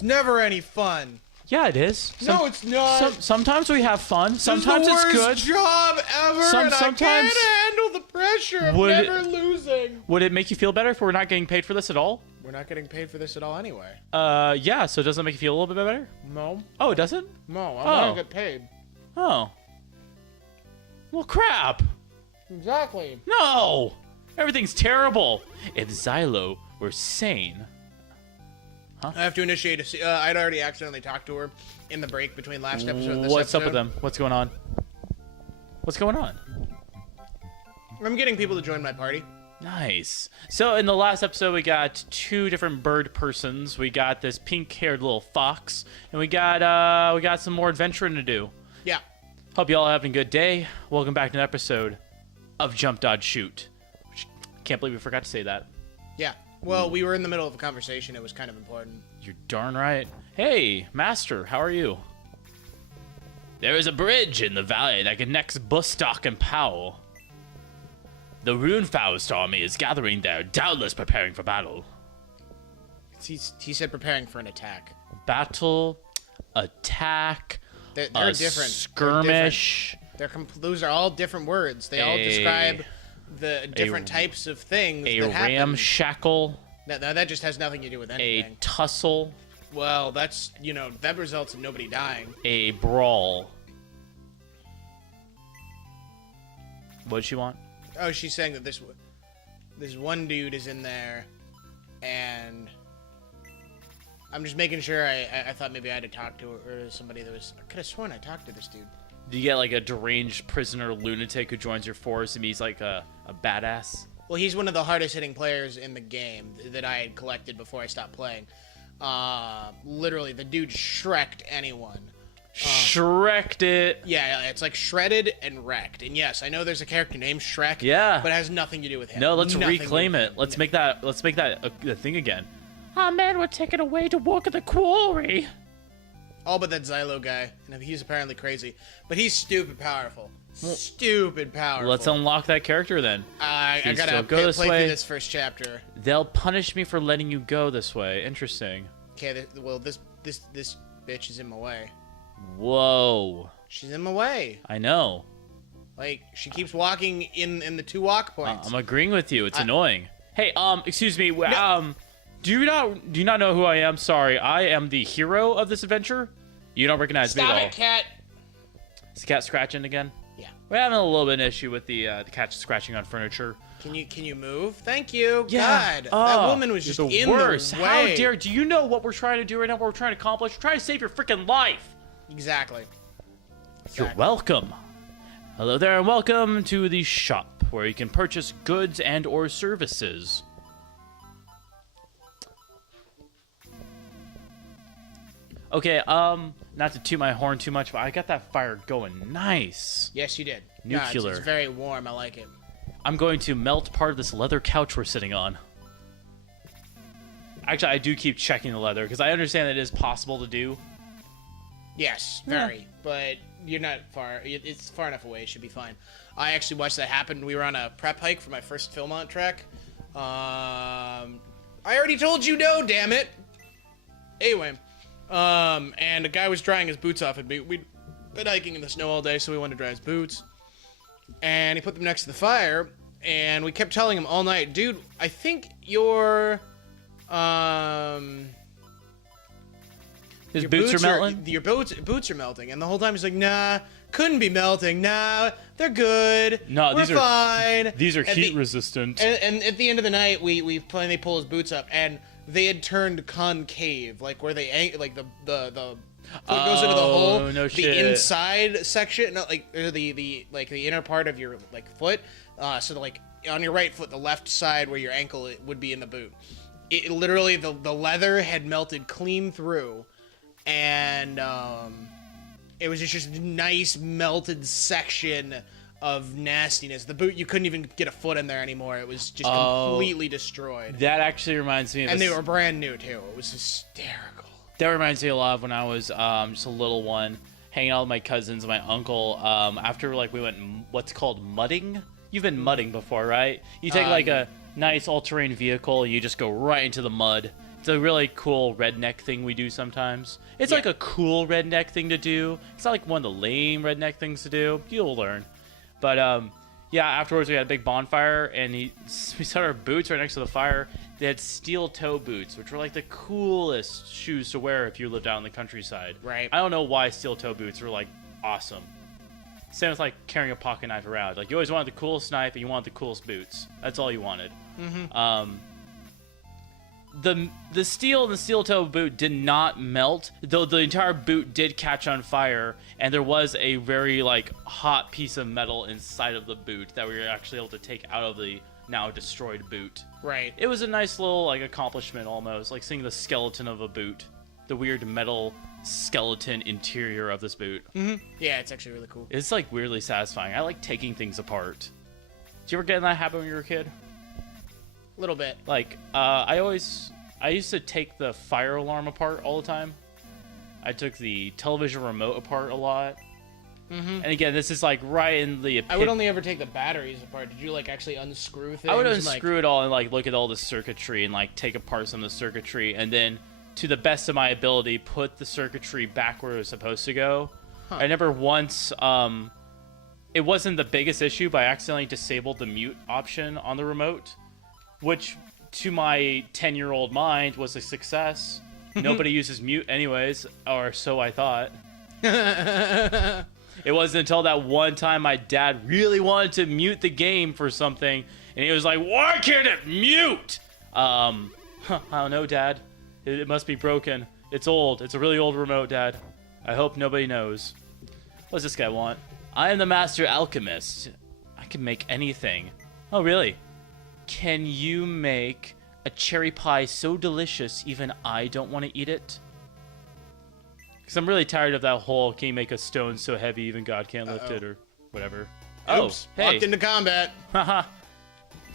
It's never any fun. Yeah, it is. No, it's not. Sometimes we have fun. Sometimes it's it's good. Job ever, and I can't handle the pressure of never losing. Would it make you feel better if we're not getting paid for this at all? We're not getting paid for this at all anyway. Yeah. So doesn't it make you feel a little bit better? No. Oh, it doesn't? No, I want to get paid. Oh. Well, crap. Exactly. No. Everything's terrible. If Xylo were sane. Huh? I have to initiate I'd already accidentally talked to her in the break between last episode and this What's episode. up with them? What's going on? What's going on? I'm getting people to join my party. Nice. So in the last episode, we got 2 different bird persons. We got this pink-haired little fox, and we got some more adventuring to do. Yeah. Hope you all are having a good day. Welcome back to an episode of Jump, Dodge, Shoot. Can't believe we forgot to say that. Yeah. Well, we were in the middle of a conversation. It was kind of important. You're darn right. Hey, Master, how are you? There is a bridge in the valley that connects Bustock and Powell. The Runefaust army is gathering there, doubtless preparing for battle. He said preparing for an attack. Battle, attack, They're different. Skirmish. Those are all different words. They all describe the different types of things that happen. A ramshackle. That just has nothing to do with anything. A tussle. Well, that's, that results in nobody dying. A brawl. What'd she want? Oh, she's saying that this one dude is in there, and I'm just making sure. I thought maybe I had to talk to her or somebody that was. I could have sworn I talked to this dude. Do you get like a deranged prisoner lunatic who joins your force and he's like a badass? Well, he's one of the hardest hitting players in the game that I had collected before I stopped playing. Literally, the dude Shrekked anyone. Shrekked it. Yeah, it's like shredded and wrecked. And yes, I know there's a character named Shrek. Yeah, but it has nothing to do with him. No, let's reclaim it. Let's make that a thing again. Ah, man, we're taken away to work at the quarry. All but that Xylo guy, and he's apparently crazy, but he's stupid powerful. Stupid powerful. Let's unlock that character then. I gotta play through this first chapter. They'll punish me for letting you go this way. Interesting. Okay, well this bitch is in my way. Whoa. She's in my way. I know. Like, she keeps walking in the 2 walk points. I'm agreeing with you. It's annoying. Hey, excuse me. No. Do you not know who I am? Sorry, I am the hero of this adventure. You don't recognize me at all. Stop it, cat. Is the cat scratching again? Yeah. We're having a little bit of an issue with the cat scratching on furniture. Can you move? Thank you. Yeah. God, that woman was just in the way. How dare? Do you know what we're trying to do right now? What we're trying to accomplish? We're trying to save your freaking life. Exactly. You're welcome. Hello there, and welcome to the shop where you can purchase goods and or services. Okay, not to toot my horn too much, but I got that fire going nice. Yes, you did. Nuclear. No, it's very warm. I like it. I'm going to melt part of this leather couch we're sitting on. Actually, I do keep checking the leather, because I understand that it is possible to do. Yes, very. But you're not far. It's far enough away. It should be fine. I actually watched that happen. We were on a prep hike for my first Philmont trek. I already told you no, damn it. Anyway. And a guy was drying his boots off, and we'd been hiking in the snow all day, so we wanted to dry his boots. And he put them next to the fire, and we kept telling him all night, dude, I think your His boots are melting? Your boots are melting. And the whole time he's like, nah, couldn't be melting. Nah, they're good. No, we're fine. These are heat resistant. And at the end of the night, we finally pull his boots up, and they had turned concave, like where they the foot goes into the hole. No the shit. inside section, not like the inner part of your foot. So on your right foot, the left side where your ankle would be in the boot. It literally the leather had melted clean through, and it was just a nice melted section of nastiness. The boot, you couldn't even get a foot in there anymore. It was just completely destroyed. That actually reminds me of... And they were brand new, too. It was hysterical. That reminds me a lot of when I was just a little one, hanging out with my cousins and my uncle. After, we went what's called mudding. You've been mudding before, right? You take, a nice all-terrain vehicle, and you just go right into the mud. It's a really cool redneck thing we do sometimes. It's like a cool redneck thing to do. It's not like one of the lame redneck things to do. You'll learn. But yeah, afterwards we had a big bonfire, and we set our boots right next to the fire. They had steel toe boots, which were like the coolest shoes to wear if you lived out in the countryside. Right. I don't know why steel toe boots were like awesome. Same with like carrying a pocket knife around. Like you always wanted the coolest knife, and you wanted the coolest boots. That's all you wanted. Mm-hmm. The steel in the steel toe boot did not melt, though the entire boot did catch on fire, and there was a very like hot piece of metal inside of the boot that we were actually able to take out of the now destroyed boot. Right. It was a nice little like accomplishment, almost like seeing the skeleton of a boot, the weird metal skeleton interior of this boot. Mm-hmm. Yeah, it's actually really cool. It's like weirdly satisfying. I like taking things apart. Did you ever get in that habit when you were a kid? A little bit. Like, I used to take the fire alarm apart all the time. I took the television remote apart a lot. Mm-hmm. And again, this is like right in the... I would only ever take the batteries apart. Did you like actually unscrew things? I would unscrew it all and like look at all the circuitry and like take apart some of the circuitry, and then, to the best of my ability, put the circuitry back where it was supposed to go. Huh. I never once... it wasn't the biggest issue, but I accidentally disabled the mute option on the remote, which, to my 10-year-old mind, was a success. Nobody uses mute anyways, or so I thought. It wasn't until that one time my dad really wanted to mute the game for something, and he was like, "Why can't it mute?" I don't know, Dad. It must be broken. It's old. It's a really old remote, Dad. I hope nobody knows. What does this guy want? I am the master alchemist. I can make anything. Oh, really? Can you make a cherry pie so delicious even I don't want to eat it? Because I'm really tired of that whole, can you make a stone so heavy even God can't lift it, or whatever. Oops, oh, hey. Walked into combat. Haha.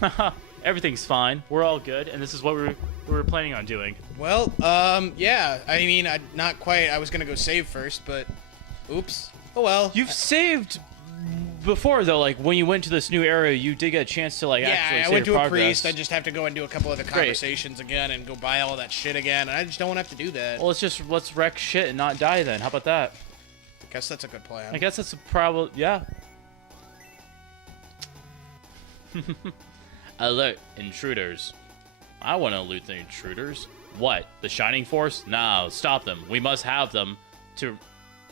Haha. Everything's fine. We're all good, and this is what we were planning on doing. Well, yeah. I mean, not quite. I was gonna go save first, but oops. Oh well. You've saved before, though. Like when you went to this new area, you did get a chance to like actually I save went to progress. a priest. I just have to go and do a couple of the conversations again and go buy all that shit again, and I just don't want to have to do that. Well, let's wreck shit and not die then. How about that? I guess that's a good plan. I guess that's a problem. Yeah. Alert, intruders. I want to loot the intruders. What? The Shining Force? No, stop them. We must have them to...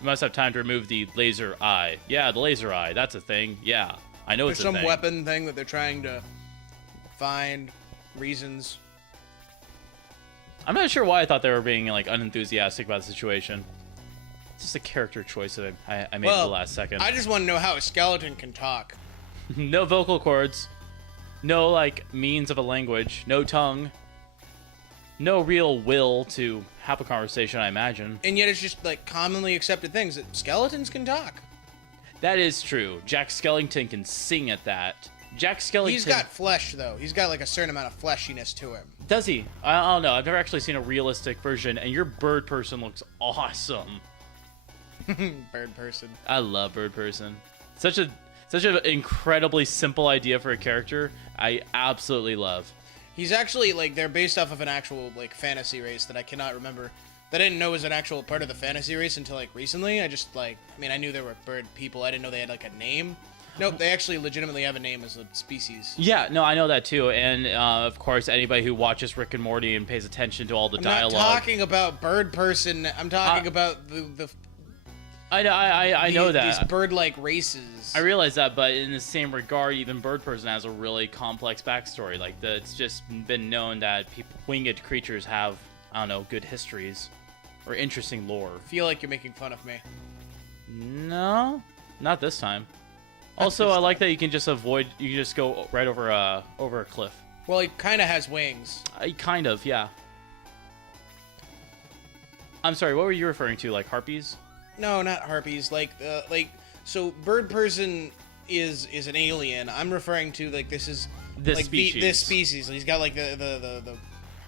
We must have time to remove the laser eye. Yeah, the laser eye. That's a thing. Yeah, I know it's a thing. There's some weapon thing that they're trying to find reasons. I'm not sure why I thought they were being like unenthusiastic about the situation. It's just a character choice that I made at the last second. I just want to know how a skeleton can talk. No vocal cords. No, like, means of a language. No tongue. No real will to have a conversation, I imagine. And yet it's just, like, commonly accepted things that skeletons can talk. That is true. Jack Skellington can sing at that. Jack Skellington... He's got flesh, though. He's got, like, a certain amount of fleshiness to him. Does he? I don't know. I've never actually seen a realistic version, and your bird person looks awesome. Bird person. I love bird person. Such an incredibly simple idea for a character. I absolutely love. He's actually, like, they're based off of an actual, like, fantasy race that I cannot remember. That I didn't know was an actual part of the fantasy race until, like, recently. I just, like, I mean, I knew there were bird people. I didn't know they had, like, a name. Nope, they actually legitimately have a name as a species. Yeah, no, I know that too. And, of course, anybody who watches Rick and Morty and pays attention to all the dialogue... I'm not talking about bird person. I'm talking about the I know that. These bird-like races. I realize that, but in the same regard, even Bird Person has a really complex backstory. Like, it's just been known that winged creatures have, I don't know, good histories or interesting lore. I feel like you're making fun of me. No, not this time. Also, I like that you can just go right over a cliff. Well, he kind of has wings. Kind of, yeah. I'm sorry, what were you referring to? Like harpies? No, not harpies. So bird person is an alien. I'm referring to like this species. This species. He's got like the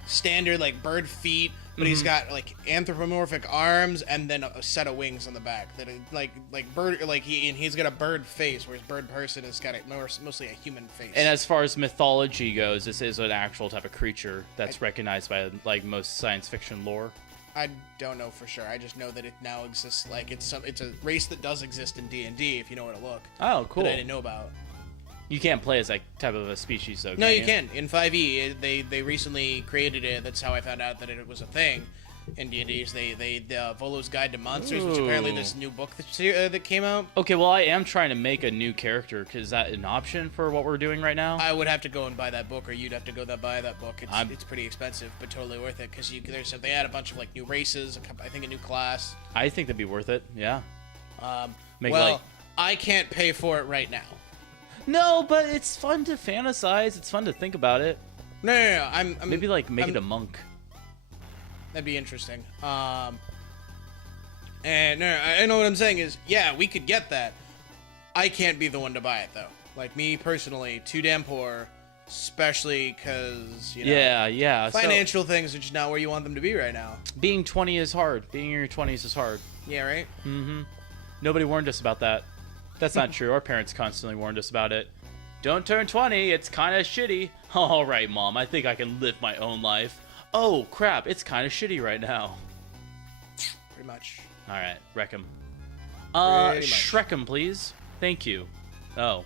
standard like bird feet, but he's got like anthropomorphic arms and then a set of wings on the back that are like bird, like he's got a bird face, whereas bird person has got mostly a human face. And as far as mythology goes, this is an actual type of creature that's recognized by like most science fiction lore. I don't know for sure. I just know that it now exists. Like it's a race that does exist in D&D if you know where to look. Oh, cool. That I didn't know about. You can't play as that type of a species, though. No, you can. In 5e, they recently created it. That's how I found out that it was a thing. In D&D's, Volo's Guide to Monsters, which apparently this new book that came out. Okay, well, I am trying to make a new character. Is that an option for what we're doing right now? I would have to go and buy that book, or you'd have to go buy that book. It's pretty expensive, but totally worth it because they add a bunch of like new races. I think a new class. I think that'd be worth it. Yeah. I can't pay for it right now. No, but it's fun to fantasize. It's fun to think about it. No. Maybe like make it a monk. That'd be interesting. And no, I know what I'm saying is, yeah, we could get that. I can't be the one to buy it though. Like me personally, too damn poor, especially because yeah. Financial things are just not where you want them to be right now. Being 20 is hard. Being in your 20s is hard. Yeah, right. Mm-hmm. Nobody warned us about that. That's not true. Our parents constantly warned us about it. Don't turn 20. It's kind of shitty. All right, Mom. I think I can live my own life. Oh, crap. It's kind of shitty right now. Pretty much. All right. Wreck 'em. Pretty much. Shrek 'em, please. Thank you. Oh.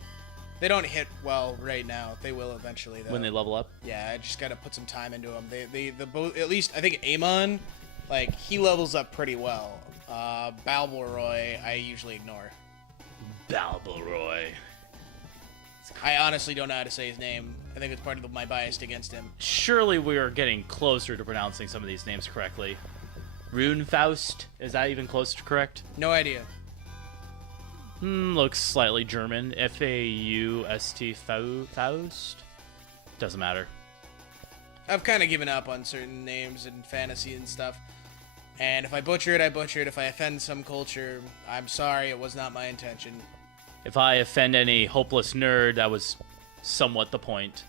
They don't hit well right now. They will eventually, though. When they level up? Yeah, I just got to put some time into them. The both, at least, I think Amon, like, he levels up pretty well. Balboroy, I usually ignore. Balboroy. I honestly don't know how to say his name. I think it's part of my bias against him. Surely we are getting closer to pronouncing some of these names correctly. Runefaust? Is that even close to correct? No idea. Looks slightly German. Faust? Faust? Doesn't matter. I've kind of given up on certain names in fantasy and stuff. And if I butcher it, I butcher it. If I offend some culture, I'm sorry. It was not my intention. If I offend any hopeless nerd, that was somewhat the point.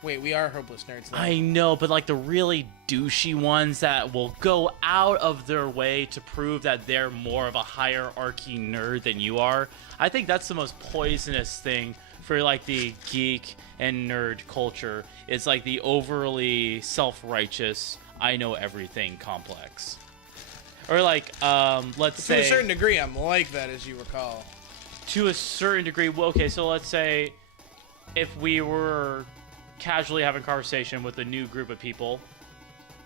Wait, we are hopeless nerds, though. I know, but like the really douchey ones that will go out of their way to prove that they're more of a hierarchy nerd than you are. I think that's the most poisonous thing for like the geek and nerd culture. It's like the overly self-righteous, I know everything complex. Or like, let's say... To a certain degree, I'm like that, as you recall. To a certain degree. Well, okay, so let's say if we were casually having a conversation with a new group of people,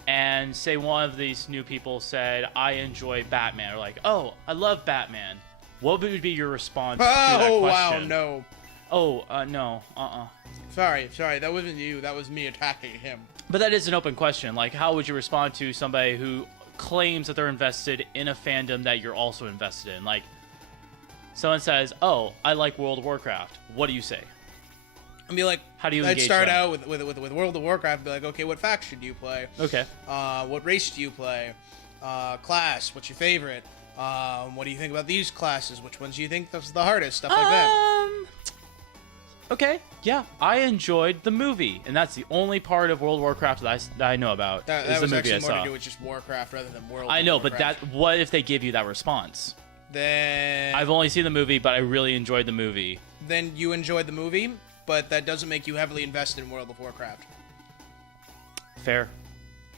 and say one of these new people said, I enjoy Batman, or like, oh, I love Batman. What would be your response to that question? Oh, wow, no. Oh, no, Sorry, that wasn't you. That was me attacking him. But that is an open question. Like, how would you respond to somebody who claims that they're invested in a fandom that you're also invested in? Like, someone says, oh, I like World of Warcraft. What do you say? I'd be like, how do you I'd engage start them? out with World of Warcraft and be like, okay, what faction do you play? Okay. What race do you play? Class, what's your favorite? What do you think about these classes? Which ones do you think that's the hardest? Stuff like that. Okay, yeah, I enjoyed the movie, and that's the only part of World of Warcraft that I know about. That is was the movie actually I more saw. to do with just Warcraft rather than World I of know, Warcraft. but what if they give you that response? Then I've only seen the movie, but I really enjoyed the movie. Then you enjoyed the movie, but that doesn't make you heavily invested in World of Warcraft. Fair.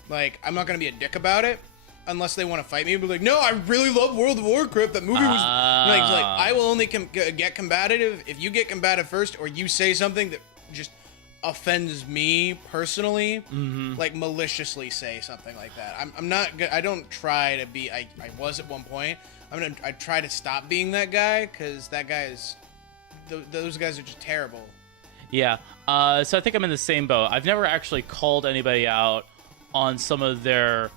Like, I'm not gonna be a dick about it. Unless they want to fight me and be like, no, I really love World of Warcraft. That movie was... Like, I will only get combative if you get combative first or you say something that just offends me personally. Mm-hmm. Like, maliciously say something like that. I'm not... I don't try to be... I was at one point. I try to stop being that guy because that guy is... Those guys are just terrible. Yeah. So I think I'm in the same boat. I've never actually called anybody out on some of their...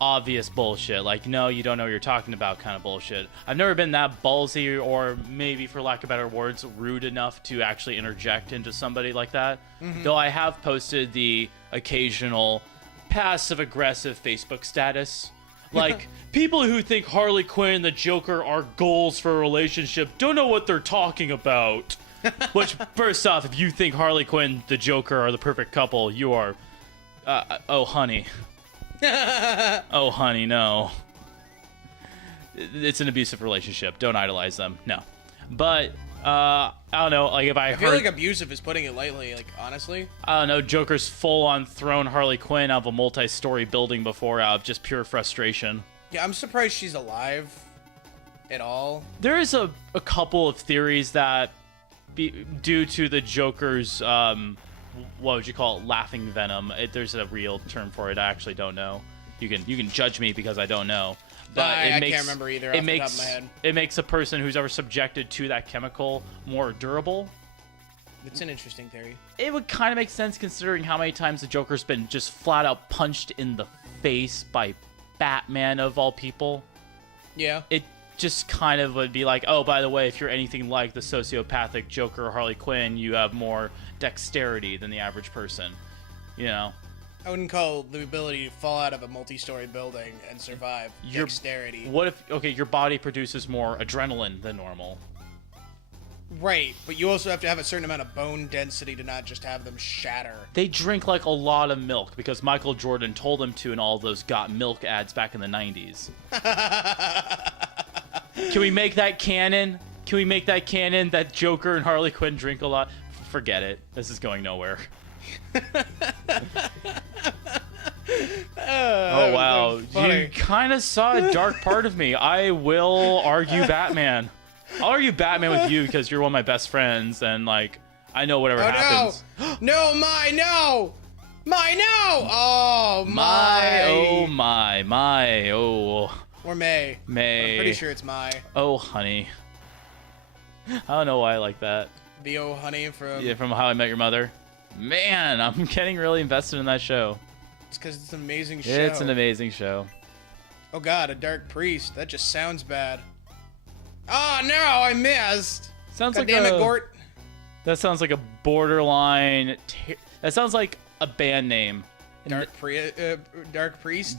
obvious bullshit, like, no, you don't know what you're talking about kind of bullshit. I've never been that ballsy, or maybe, for lack of better words, rude enough to actually interject into somebody like that. Mm-hmm. Though I have posted the occasional passive-aggressive Facebook status. Like, people who think Harley Quinn and the Joker are goals for a relationship don't know what they're talking about. Which, first off, if you think Harley Quinn and the Joker are the perfect couple, you are... oh, honey... Oh, honey, no. It's an abusive relationship. Don't idolize them. No. But, I don't know, like, if I feel like abusive is putting it lightly, like, honestly. I don't know, Joker's full-on thrown Harley Quinn out of a multi-story building before out of just pure frustration. Yeah, I'm surprised she's alive at all. There is a couple of theories that, due to the Joker's, what would you call it, laughing venom. There's a real term for it. I actually don't know. You can judge me because I don't know. But I can't remember either off the top of my head. It makes a person who's ever subjected to that chemical more durable. It's an interesting theory. It would kind of make sense considering how many times the Joker's been just flat out punched in the face by Batman of all people. Yeah. It just kind of would be like, oh, by the way, if you're anything like the sociopathic Joker or Harley Quinn, you have more dexterity than the average person. You know? I wouldn't call the ability to fall out of a multi-story building and survive dexterity. What if, okay, your body produces more adrenaline than normal? Right, but you also have to have a certain amount of bone density to not just have them shatter. They drink like a lot of milk because Michael Jordan told them to in all those Got Milk ads back in the 90s. Can we make that canon? Can we make that canon that Joker and Harley Quinn drink a lot? Forget it. This is going nowhere. Oh wow, so you kind of saw a dark part of me. I will argue Batman. I'll argue Batman with you because you're one of my best friends, and like I know whatever happens. No, no, oh my, oh. Or May. May. I'm pretty sure it's my. Oh honey. I don't know why I like that. The oh honey from. From How I Met Your Mother. Man, I'm getting really invested in that show. It's because it's an amazing show. It's an amazing show. Oh god, a dark priest. That just sounds bad. Oh no, I missed. Sounds god like damn it, Gort. That sounds like a borderline. That sounds like a band name. Dark Priest.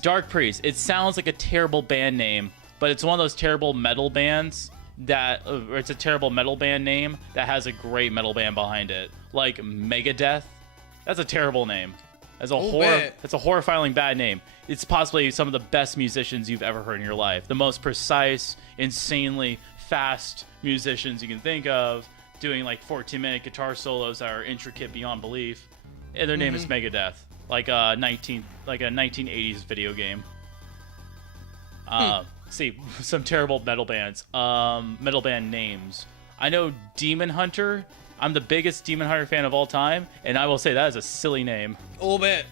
Dark Priest. It sounds like a terrible band name, but it's one of those terrible metal bands that it's a terrible metal band name that has a great metal band behind it, like Megadeth. That's a terrible name. That's a horrifying bad name. It's possibly some of the best musicians you've ever heard in your life. The most precise, insanely fast musicians you can think of, doing like 14-minute guitar solos that are intricate beyond belief. And their name is Megadeth, like a 1980s video game. See, some terrible metal bands. Metal band names. I know Demon Hunter. I'm the biggest Demon Hunter fan of all time, and I will say that is a silly name. A little bit.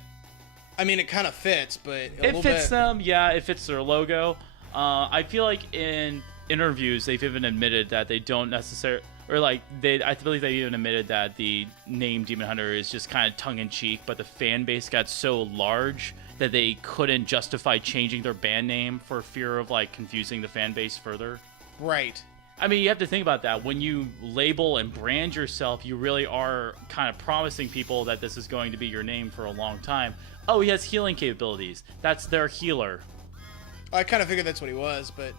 I mean, it kind of fits, but it fits them. Yeah, it fits their logo. I feel like in interviews they've even admitted that they don't necessarily, or like I believe they even admitted that the name Demon Hunter is just kind of tongue-in-cheek, but the fan base got so large that they couldn't justify changing their band name for fear of like confusing the fan base further. Right. I mean, you have to think about that. When you label and brand yourself, you really are kind of promising people that this is going to be your name for a long time. Oh, he has healing capabilities. That's their healer. I kind of figured that's what he was, but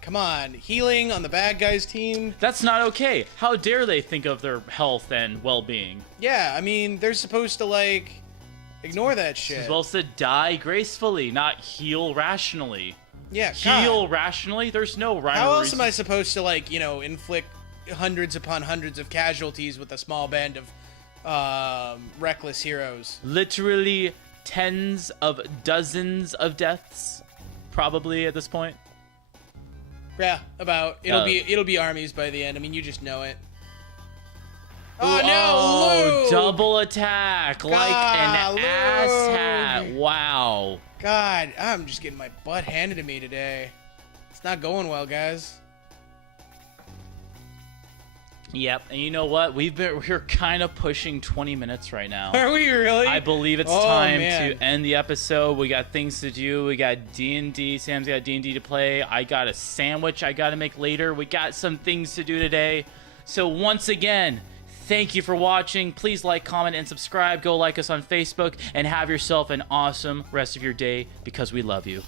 come on. Healing on the bad guys team? That's not okay. How dare they think of their health and well-being? Yeah, I mean, they're supposed to, like, ignore that shit. They're supposed to die gracefully, not heal rationally. Yeah, heal rationally? There's no rhyme or How else reason. am I supposed to, like, inflict hundreds upon hundreds of casualties with a small band of reckless heroes? Literally tens of dozens of deaths, probably at this point. Yeah, about. It'll be armies by the end. I mean, you just know it. Oh, no, oh, Lou! Double attack, like an ass hat. Wow. God, I'm just getting my butt handed to me today. It's not going well, guys. Yep, and you know what? We're kind of pushing 20 minutes right now. Are we really? I believe it's time to end the episode. We got things to do. We got D&D. Sam's got D&D to play. I got a sandwich I got to make later. We got some things to do today. So once again, thank you for watching. Please like, comment, and subscribe. Go like us on Facebook, and have yourself an awesome rest of your day because we love you.